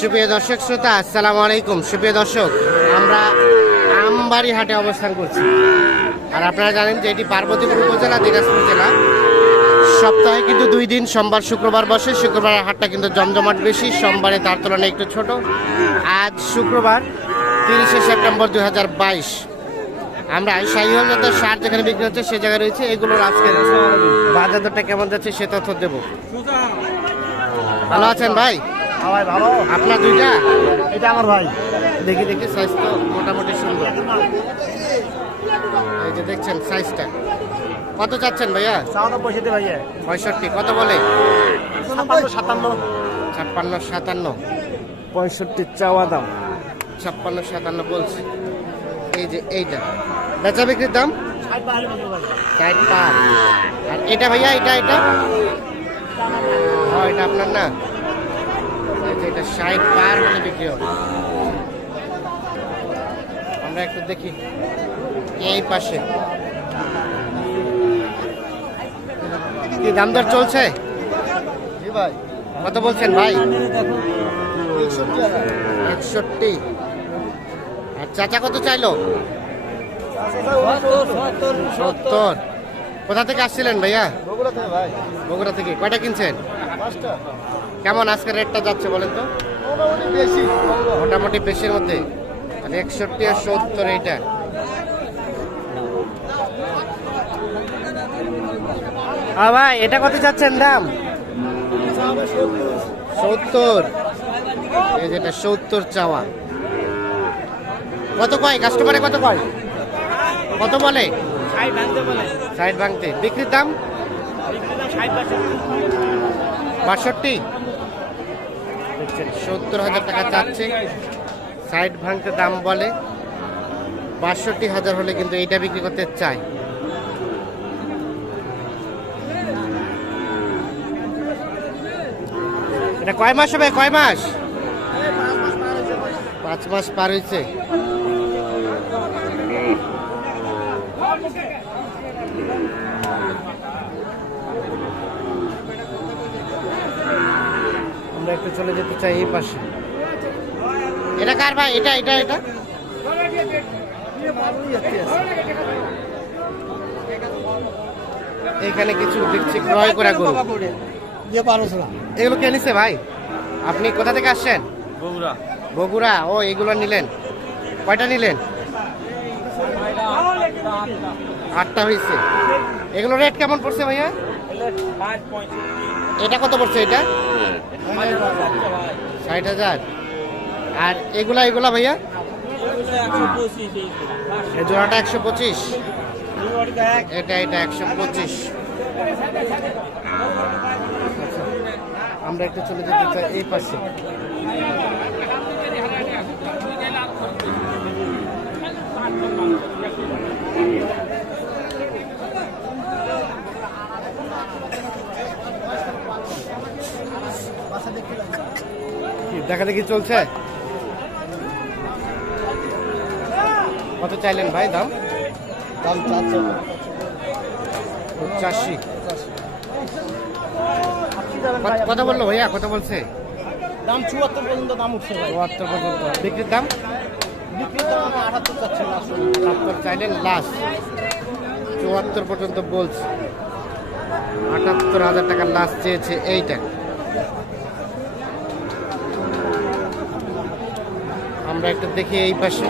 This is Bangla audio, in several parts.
সুপ্রিয় দর্শক শ্রোতা, আসসালামু আলাইকুম। সুপ্রিয় দর্শক, আমরা আমবাড়ি হাটে অবস্থান করছি। আর আপনারা জানেন যে এটি পার্বতীপুর উপজেলা, দিনাজপুর জেলা। সপ্তাহে কিন্তু 2 দিন, সোমবার শুক্রবার বসে। শুক্রবারের হাটটা কিন্তু জমজমাট বেশি, সোমবারে তার তুলনায় একটু ছোট। আজ শুক্রবার 30শে সেপ্টেম্বর 2022। আমরা শাহিওয়াল জাতের সার যেখানে বিক্রি হচ্ছে সে জায়গায় রয়েছে। এগুলোর আজকে বাজার দরটা কেমন যাচ্ছে সে তথ্য দেব। ভালো আছেন ভাই? ভাই ভালো। আপনার দুইটা? এটা আমার ভাই। দেখি দেখি, সাইজ তো মোটামুটি সুন্দর। এই যে দেখছেন সাইজটা। কত চাচ্ছেন ভাইয়া? 54 ভাইয়া। 65। কত বলে? 56 57। 56 57। 65 চাওয়া দাম, 56 57 বলছে। এই যে এইটা বেচা বিক্রির দাম 60 পার। আর এটা ভাইয়া, এটা এটা এটা আপনার না? এটা 60 পার হলে বিক্রি হবে। আমরা একটু দেখি এই পাশে কি দাম দর চলছে। কত বলছেন ভাই? 61। আর চাচা কত চাইলো? 70। কোথা থেকে আসছিলেন ভাইয়া? বগুড়া থেকে। কয়টা কিনছেন? কেমন আজকের রেটটা যাচ্ছে বলেন তো? মোটামুটি বেশির মধ্যে। 61 আর 70 এইটা। ভাই এটা কত যাচ্ছেন দাম? 70। এই যেটা 70 চাওয়া। কত কয় কাস্টমারে? কত কয়? কত বলে? 60 ভাঙতে। বিক্রির দাম 62। দেখছেন 70,000 টাকা চাচ্ছে, 60 ভাঙতে দাম বলে। 62,000 হলে কিন্তু এইটা বিক্রি করতে চায়। এটা কয় মাস হবে? কয় মাস? 5 মাস পার হয়েছে। আমরা একটু চলে যেতে চাই এই পাশে। এটা কার ভাই? এটা এটা এটা এখানে কিছু দেখছি ক্রয় করা গরু। এগুলো কে নিছে ভাই? আপনি কোথা থেকে আসছেন? বগুড়া। বগুড়া। ও, এগুলো নিলেন? কয়টা নিলেন? 8টা হয়েছে। এগুলো রেট কেমন পড়ছে ভাইয়া? এটা কত পড়ছে? এটা 60,000। আর এগুলা এগুলা ভাইয়া? এই জোড়াটা 125। এটা এটা 125। আমরা একটু চলে যেতে চাই এই পাশে। দেখা দেখি চলছে। কত চাইলেন ভাই দাম? দাম 85। কত বললো ভাইয়া? কত বলছে? দাম 74 পর্যন্ত দাম উঠছে ভাই। 74 পর্যন্ত। বিক্রির দাম? বিক্রির দাম 78 চাচ্ছেন না। 78 চাইলেন লাস্ট, 74 পর্যন্ত বলছে। 78,000 টাকা লাস্ট চেয়েছে এইটা। আমরা একটু দেখি এই পাশে।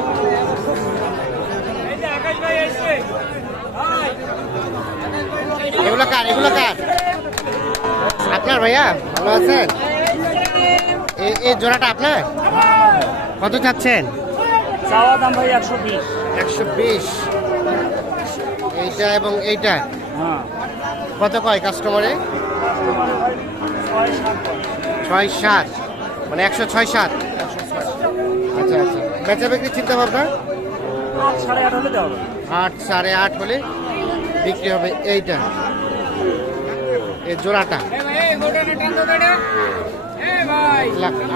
এগুলো কার? এগুলো কার? আপনার ভাইয়া? ভালো আছেন? এই জোড়াটা আপনার? কত চাচ্ছেন? চাওয়া দাম ভাই 120। 120। এইটা এবং এইটা হ্যাঁ। কত কয় কাস্টমারে? 6-7। মানে 106-7। আচ্ছা আচ্ছা। বেচা বিক্রি চিন্তা ভাবনা? 8-8.5 হলে দেওয়া হবে। 8 8.5 হলে বিক্রি হবে এইটা, এই জোড়াটা।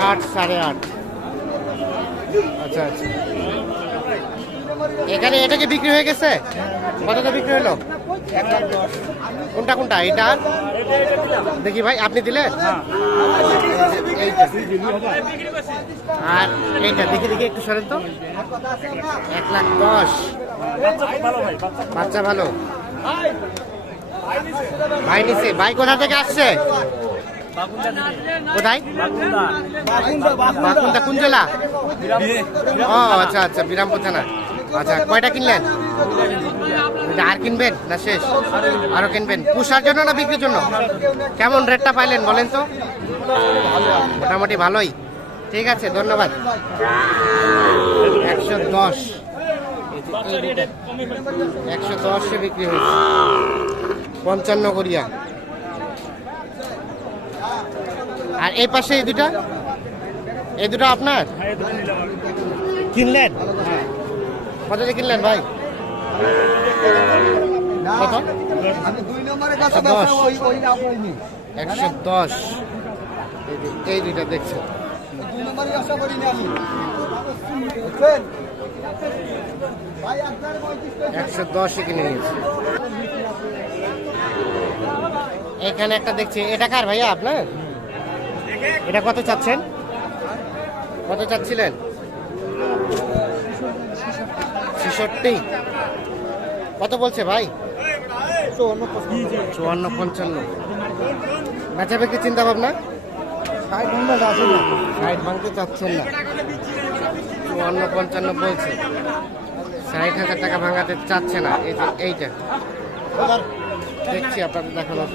8 8.5। আচ্ছা আচ্ছা। এখানে এটা কি বিক্রি হয়ে গেছে? কতটা বিক্রি হলো? কোনটা কোনটা? এইটা? দেখি ভাই, আপনি দিলেন? এইটা এইটা আর এইটা দেখে দেখে একটু সরেন তো 1,10,000। ভালো ভাই বাচ্চা ভালো। ভাই নিছে, ভাই কোথা থেকে আসছে? কোথায়? বাকুন্দা কোন জেলা? ও আচ্ছা আচ্ছা, বিরামপুর থানা। আচ্ছা, কয়টা কিনলেন? এটা আর কিনবেন না শেষ? আরো কিনবেন পুষার জন্য না বিক্রির জন্য? কেমন রেটটা পাইলেন বলেন তো? মোটামুটি ভালোই। ঠিক আছে, ধন্যবাদ। 110, 110 বিক্রি হয়েছে। 55 করিয়া। আর এই পাশে এই দুটা, এই দুটো আপনার কিনলেন? কত দিয়ে কিনলেন ভাই? কত? 110। এই দুইটা দেখছো, 110 কিনে নিয়েছি। এখানে একটা দেখছি, এটা কার ভাইয়া আপনার? এটা কত চাচ্ছেন? কত চাচ্ছিলেন? 66। কত বলছে ভাই? 54-55। বেচা বিক্রি চিন্তা ভাবনা? 60 ভাঙতে চাচ্ছেন না, 54-55 বলছে। 60,000 টাকা ভাঙাতে চাচ্ছে না। এই যে এইটা দেখছি, আপনাদের দেখানোর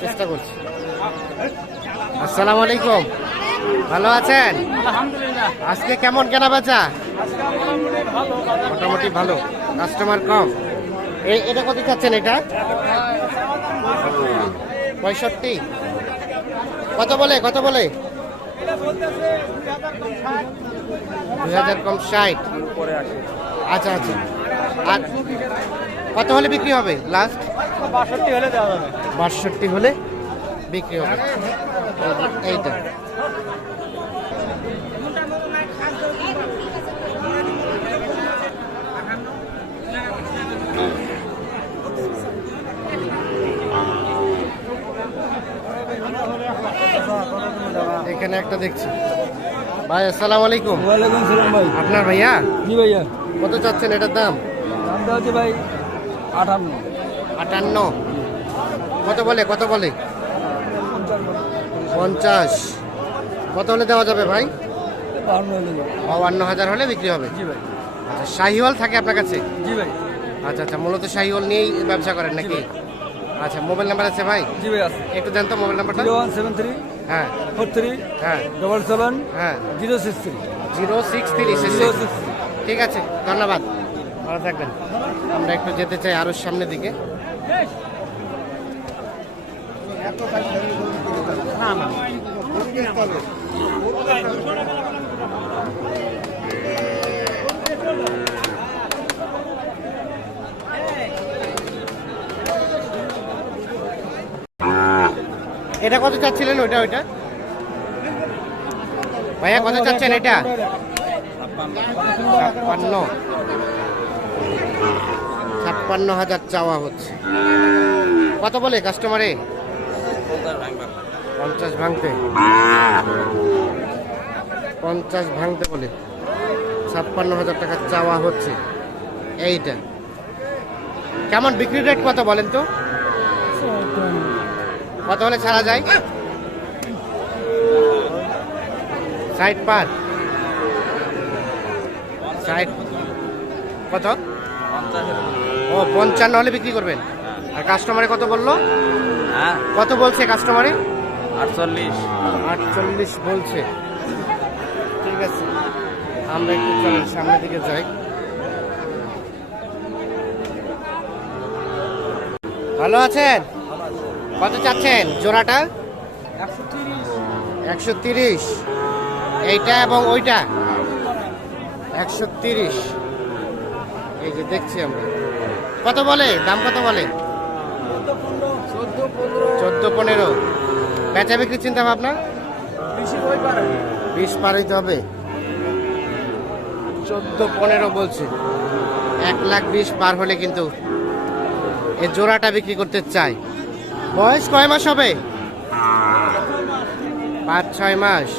চেষ্টা করছি। আসসালামু আলাইকুম, ভালো আছেন? আজকে কেমন কেনা বেচা? মোটামুটি ভালো, কাস্টমার কম। এটা কত চাচ্ছেন? এটা 65। কত বলে? কত বলে? 2000 কম 60। আচ্ছা আচ্ছা, আর কত হলে বিক্রি হবে লাস্ট? 62 হলে দেওয়া যাবে। 62 হলে বিক্রি হবে। এইটা এখানে একটা দেখছি। ভাই আসসালামু আলাইকুম। ওয়ালাইকুম সালাম ভাই। আপনার ভাইয়া? জি ভাইয়া। কত চাচ্ছেন এটার দাম? দামটা হচ্ছে ভাই 58। 58। কত বলে? কত বলে? 50। কত হলে দেওয়া যাবে ভাই? 52,000 হলে বিক্রি হবে। জি ভাই। আচ্ছা, শাহিওয়াল থাকে আপনার কাছে? জি ভাই। আচ্ছা আচ্ছা, মূলত শাহিওয়াল নিয়েই ব্যবসা করেন নাকি? আচ্ছা, মোবাইল নাম্বার আছে ভাই? জি ভাই আছে। একটু দেন তো মোবাইল নাম্বারটা। 0173 হ্যাঁ 43 হ্যাঁ 77 হ্যাঁ 063 063 শেষে। ঠিক আছে, ধন্যবাদ, ভালো থাকবেন। আমরা একটু যেতে চাই আরো সামনের দিকে। এটা কত চাচ্ছিলেন? ওইটা ওইটা ভাইয়া কত চাচ্ছেন এটা? 56,000 চাওয়া হচ্ছে। কত বলে কাস্টমারে? 50 ভাঙতে। 50 ভাঙতে বলে 56,000 টাকা চাওয়া হচ্ছে। এইটা কেমন বিক্রি রেট কত বলেন তো? কত হলে ছাড়া যায়? 60 পার। 60 কত? ও 55 হলে বিক্রি করবেন। আর কাস্টমারে কত বললো? কত বলছে কাস্টমারে? 48 বলছে। ঠিক আছে, আমরা একটু চলেন সামনের দিকে যাই। ভালো আছেন? কত চাচ্ছেন জোড়াটা? 130। এইটা এবং ওইটা 130। এই যে দেখছি আমরা। কত বলে? দাম কত বলে? 14-15। বেচা বিক্রি চিন্তা ভাবনা? 20 পার হইতে হবে। 14-15 বলছে। 1,20,000 পার হলে কিন্তু এই জোড়াটা বিক্রি করতে চাই। বয়স কয় মাস হবে? 5-6 মাস।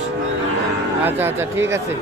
আচ্ছা আচ্ছা, ঠিক আছে।